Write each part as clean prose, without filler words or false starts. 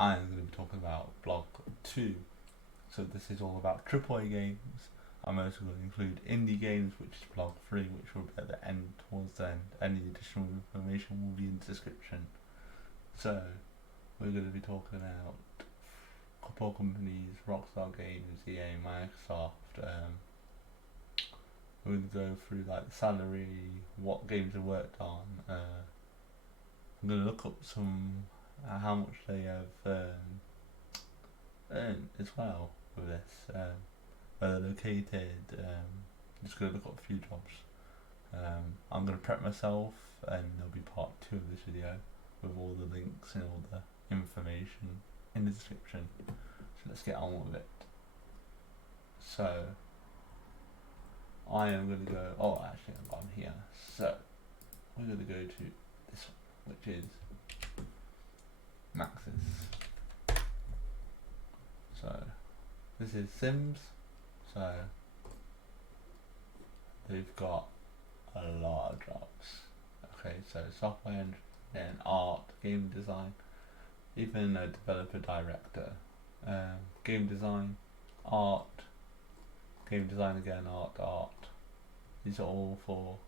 I am going to be talking about blog 2. So this is all about AAA games. I'm also going to include indie games, which is blog 3, which will be at the end, towards the end. Any additional information will be in the description. So we're going to be talking about a couple of companies: Rockstar Games, EA, Microsoft. We're going to go through like the salary, what games they worked on. I'm going to look up some how much they have earned as well with this. Where they're located. Just going to look up a few jobs. I'm going to prep myself, and there'll be part 2 of this video with all the links and all the information in the description. So let's get on with it. So I am going to go. Oh, actually, I've gone here. So we're going to go to this one, which is Maxis. So this is Sims. So they've got a lot of jobs. Okay, so software engineering, art, game design, even a developer director, game design, art, game design again, art. These are all for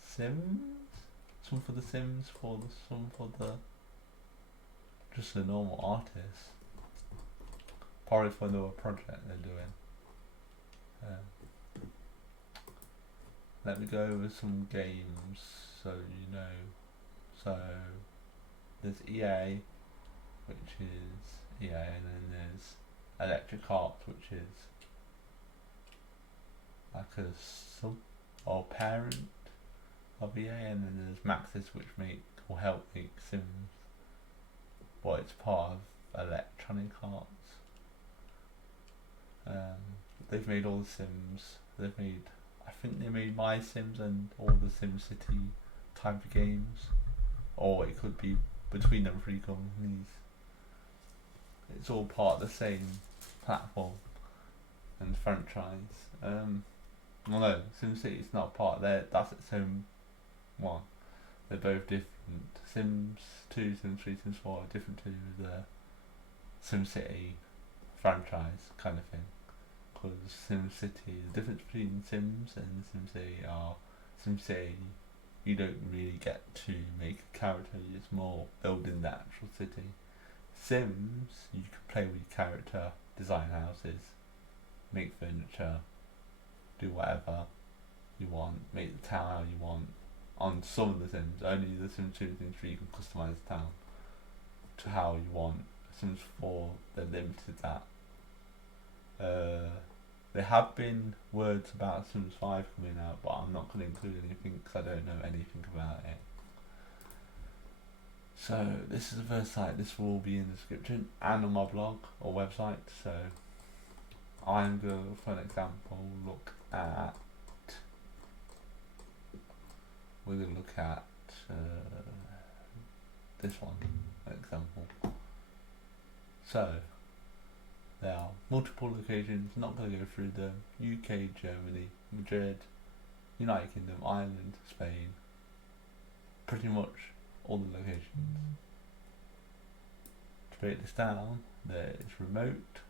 Sims. Some for the Sims, some for the just the normal artists. Probably for the project they're doing. Let me go over some games so you know. So there's EA, which is EA, and then there's Electric Arts, which is like a sub or parent of EA, and then there's Maxis, which make or help make Sims, but it's part of Electronic Arts. They've made all the Sims. I think they made My Sims and all the SimCity type of games, or it could be between them 3 companies. It's all part of the same platform and franchise. Although SimCity is not part of that's its own one. They're both different. Sims 2, Sims 3, Sims 4 are different to the SimCity franchise kind of thing. Because SimCity, the difference between Sims and SimCity, you don't really get to make a character, it's more building the actual city. Sims, you can play with your character, design houses, make furniture, do whatever you want, make the town how you want. On some of the Sims, only the Sims 2 and Sims 3 you can customise the town to how you want. Sims 4, they're limited that. There have been words about Sims 5 coming out, but I'm not going to include anything because I don't know anything about it. So this is the first site. This will all be in the description and on my blog or website. So I'm going to, for an example, we're going to look at this one, for example. So there are multiple locations, not going to go through them. UK, Germany, Madrid, United Kingdom, Ireland, Spain, pretty much all the locations. To break this down, there is remote,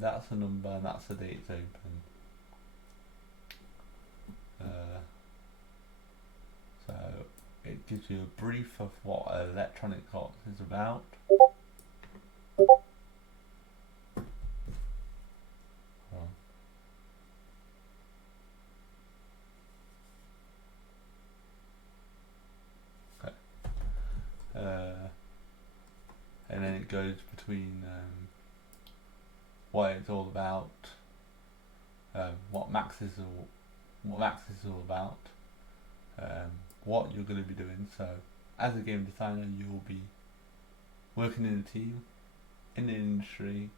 that's the number and that's the date it's open. So it gives you a brief of what Electronic Arts is about. And then it goes between what it's all about, what Max is all about, what you're going to be doing. So as a game designer, you will be working in a team in the industry,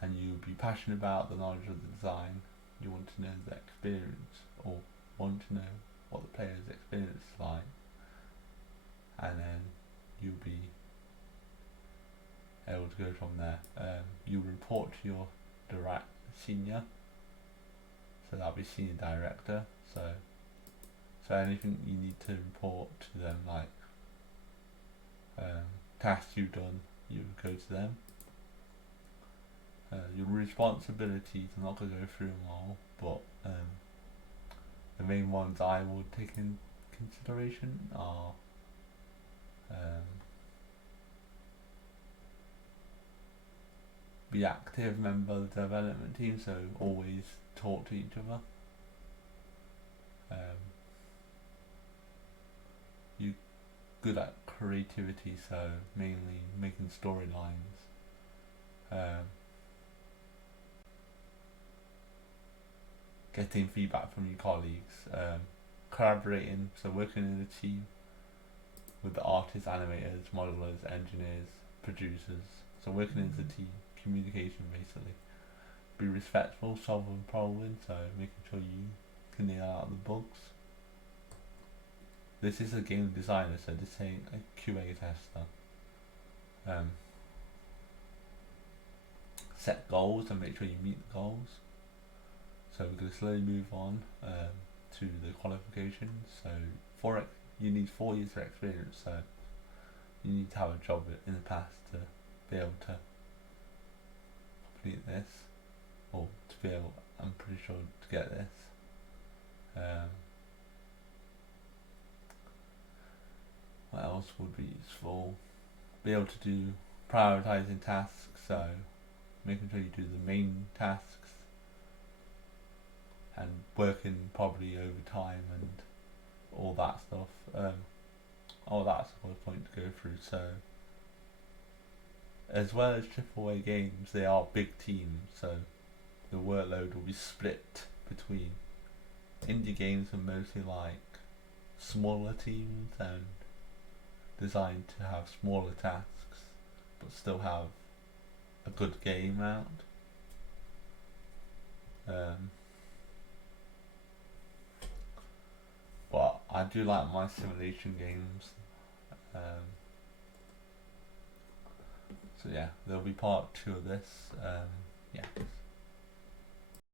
and you'll be passionate about the knowledge of the design. You want to know the experience, or want to know what the player's experience is like, and then you'll be able to go from there. You report to your senior, so that'll be senior director. So anything you need to report to them, like tasks you've done, you go to them. Your responsibilities, I'm not going to go through them all, but the main ones I would take in consideration are be active member of the development team, so always talk to each other. You good at creativity, so mainly making storylines. Getting feedback from your colleagues, collaborating, so working in a team with the artists, animators, modelers, engineers, producers, so working as a team, communication basically. Be respectful, solving problems, so making sure you can nail out the bugs. This is a game designer, so this ain't a QA tester. Set goals and make sure you meet the goals. So we're going to slowly move on to the qualifications. So you need 4 years of experience, so you need to have a job in the past to be able to complete this, or to be able, I'm pretty sure, to get this. What else would be useful? Be able to do prioritizing tasks, so making sure you do the main tasks and working probably overtime and all that stuff. All that's a good point to go through. So as well as AAA games, they are big teams, so the workload will be split between indie games are mostly like smaller teams and designed to have smaller tasks but still have a good game out. But I do like my simulation games. So yeah, there'll be part 2 of this. Yeah.